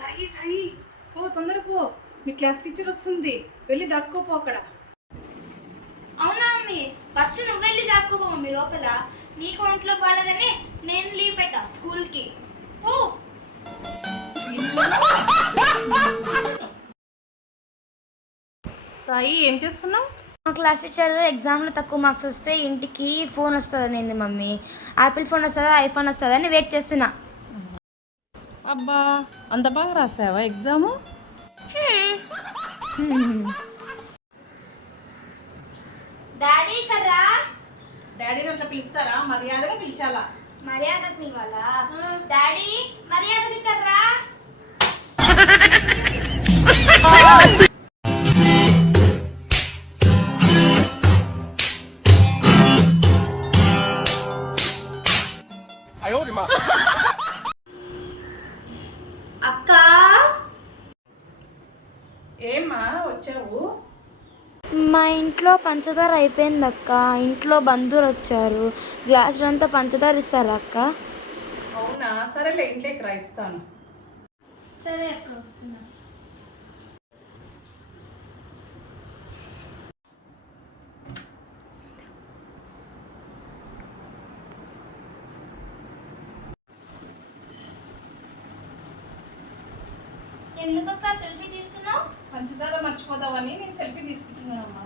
సాయి సాయి ఓ తొందర పో, మీ class teacher వస్తుంది, వెళ్ళి దాక్కోపో అక్కడ. అవునా మమ్మీ, ఫస్ట్ నువ్వు వెళ్ళి దాక్కోపో మమ్మీ లోపల. నీకు ఒంట్లో బాగాలేదని నేను లీవ్ పెట్టా స్కూల్కి. ఓ సాయి ఏం చేస్తున్నావు? మా క్లాస్ టీచర్ ఎగ్జామ్లో తక్కువ మార్క్స్ వస్తే ఇంటికి ఫోన్ వస్తుందని మమ్మీ. యాపిల్ ఫోన్ వస్తుందా ఐఫోన్ వస్తుందని వెయిట్ చేస్తున్నా. అబ్బా, అంత బాగా రాసావా ఎగ్జాము? డాడీ కర్రా. డాడీని అట్లా పిలుస్తారా? మర్యాదగా పిలిచాలా? మర్యాదకు పిలవాలా? డాడీ మర్యాదకి కర్రా. అక్క ఏమ్మా వచ్చావు? మా ఇంట్లో పంచదార అయిపోయింది అక్క. ఇంట్లో బంధువులు వచ్చారు, గ్లాసులంతా పంచదార ఇస్తారా అక్క? అవునా, సరేలే ఇంట్లోకి రా, ఇస్తాను. సరే అక్క, వస్తున్నా. ఎందుకక్క సెల్ఫీ తీస్తున్నావు? పంచదార మర్చిపోదావని నేను సెల్ఫీ తీసుకుంటున్నానమ్మా.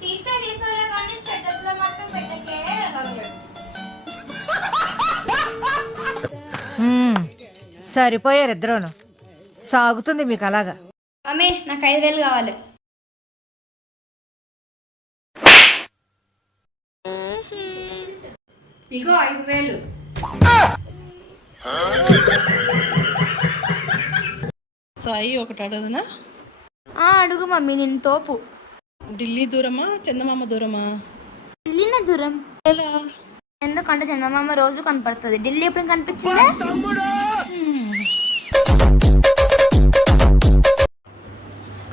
తీసుకోలే కానీ స్టేటస్ లో మాత్రం పెట్టకే. సరిపోయారు ఇద్దరును. సాగుతుంది మీకు అలాగా. మమ్మీ నాకు 5,000 కావాలి. ఇగో 5,000. సాయి ఒకటి అడగదునా? అడుగు మమ్మీ, నేను తోపు. ఢిల్లీ దూరమా చందమామ దూరమా? ఢిల్లీనే దూరం. ఎలా? ఎందుకంటే చందమామ రోజు కనపడుతుంది, ఢిల్లీ ఎప్పుడు కనిపించిందా?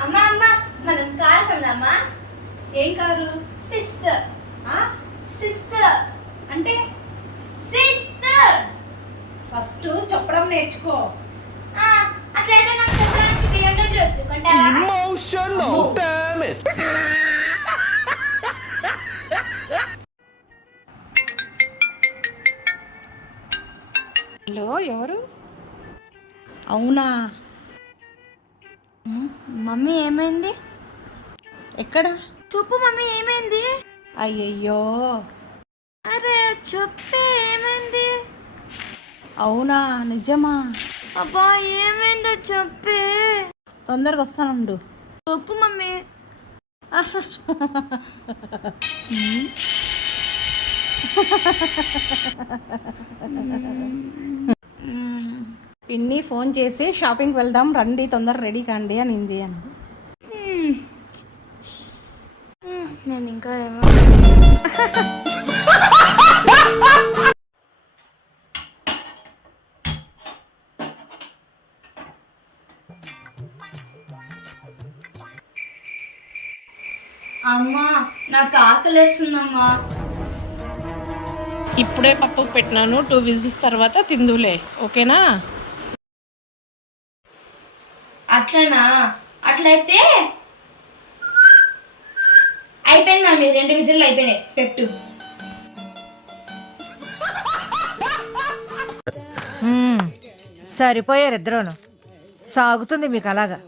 అమ్మా అమ్మా, మనం కారు కొందామా? ఏం కారు? సిస్టర్. అంటే సిస్టర్ ఫస్ట్ చెప్పడం నేర్చుకో. అట్లయితే నాకు చెప్పడానికి BMW వచ్చు, కొంటావా? Emotional, damn it! హలో, ఎవరు? అవునా, మమ్మీ ఏమైంది? ఎక్కడ? చెప్పు మమ్మీ, ఏమైంది? అయ్యయ్యో, అరే చెప్పే, ఏమైంది? అవునా, నిజమా? అబ్బా ఏమైందో చెప్పే. తొందరగా వస్తానుండు. చెప్పు మమ్మీ. పిన్ని ఫోన్ చేసి షాపింగ్కి వెళ్దాం రండి, తొందర రెడీ కాండి అనింది అని. నేను ఇంకా ఏమో. అమ్మా నాకు ఆకలేస్తుందమ్మా. ఇప్పుడే పప్పుకు పెట్టినాను, 2 విజిల్స్ తర్వాత తిందులే, ఓకేనా? అట్లనా? అట్లయితే అయిపోయింది మమ్మీ, 2 విజిల్లు అయిపోయినాయి, పెట్టు. సరిపోయారు ఇద్దరును. సాగుతుంది మీకు అలాగా.